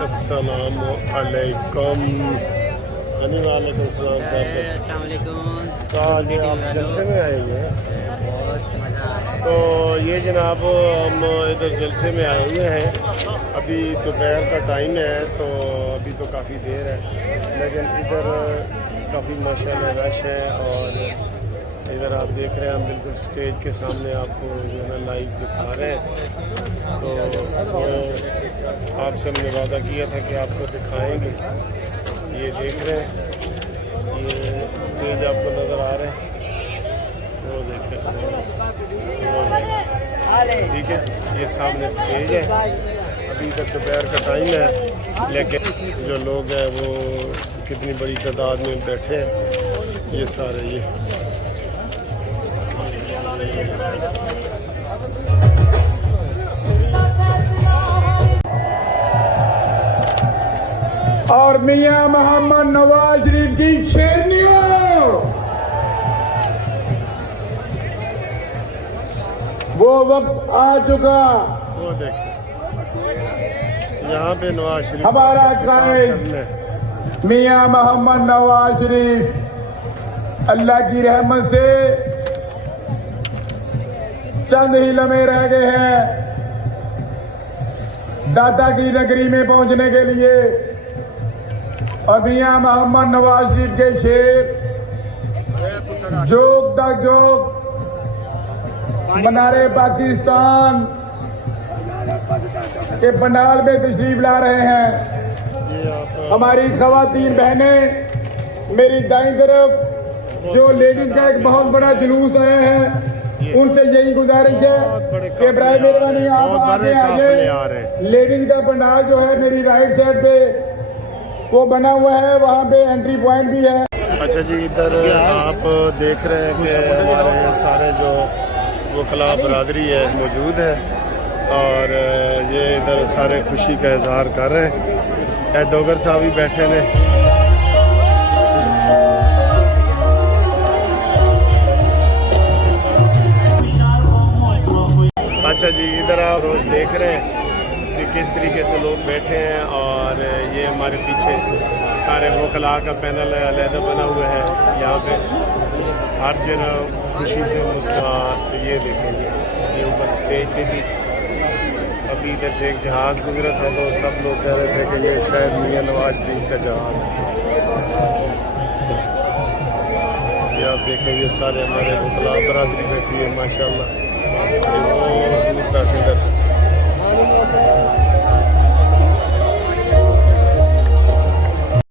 अस्सलामु अलैकुम। वालेकुम सलाम। अस्सलाम वालेकुम। तो आज आप जलसे में आए हुए हैं? बहुत मज़ा आ रहा है। तो ये जनाब हम इधर जलसे में आए हुए हैं। अभी दोपहर का टाइम है तो अभी तो काफ़ी देर है, लेकिन इधर काफ़ी माशाल्लाह रश है। और इधर आप देख रहे हैं, हम बिल्कुल स्टेज के सामने आपको जो है ना लाइव दिखा रहे हैं। तो आपसे हमने वादा किया था कि आपको दिखाएंगे। ये देख रहे हैं, ये स्टेज आपको नज़र आ रहे हैं, वो देखें, ठीक है। ये सामने स्टेज है। अभी तक दोपहर का टाइम है, लेकिन जो लोग हैं वो कितनी बड़ी तादाद में बैठे हैं। ये सारे ये और मियां मोहम्मद नवाज शरीफ की शेरनियों, वो वक्त आ चुका। वो देखें, यहाँ पे नवाज शरीफ हमारा कायद मियां मोहम्मद नवाज शरीफ अल्लाह की रहमत से चंद ही लम्हे रह गए हैं दादा की नगरी में पहुंचने के लिए। और मियां मोहम्मद नवाज शरीफ के शेर जोग द जोग मनारे पाकिस्तान के पंडाल में तशरीफ ला रहे हैं। हमारी खवातीन बहनें मेरी दाईं तरफ जो लेडीज का एक बहुत बड़ा जुलूस आया है, उनसे यही गुजारिश है कि बराए मेहरबानी आप आगे आइए। लेडीज का पंडाल जो है मेरी राइट साइड पे वो बना हुआ है, वहाँ पे एंट्री पॉइंट भी है। अच्छा जी, इधर आप देख रहे हैं कि हमारे सारे जो वकला बरादरी है मौजूद है, और ये इधर सारे खुशी का इजहार कर रहे हैं। डोगर साहब भी बैठे ने। अच्छा जी, इधर आप रोज़ देख रहे हैं कि किस तरीके से लोग बैठे हैं, और ये हमारे पीछे सारे वकला का पैनल अलहदा बना हुआ है। यहाँ पे हर जगह खुशी से मुस्कुराहट। ये देखेंगे, ये ऊपर स्टेज पे भी अभी इधर से एक जहाज़ गुजरा था, तो सब लोग कह रहे थे कि ये शायद मियां नवाज शरीफ का जहाज़ है। ये आप देखें, ये सारे हमारे वकला बरादरी बैठी है माशाल्लाह। वो दूर तक इधर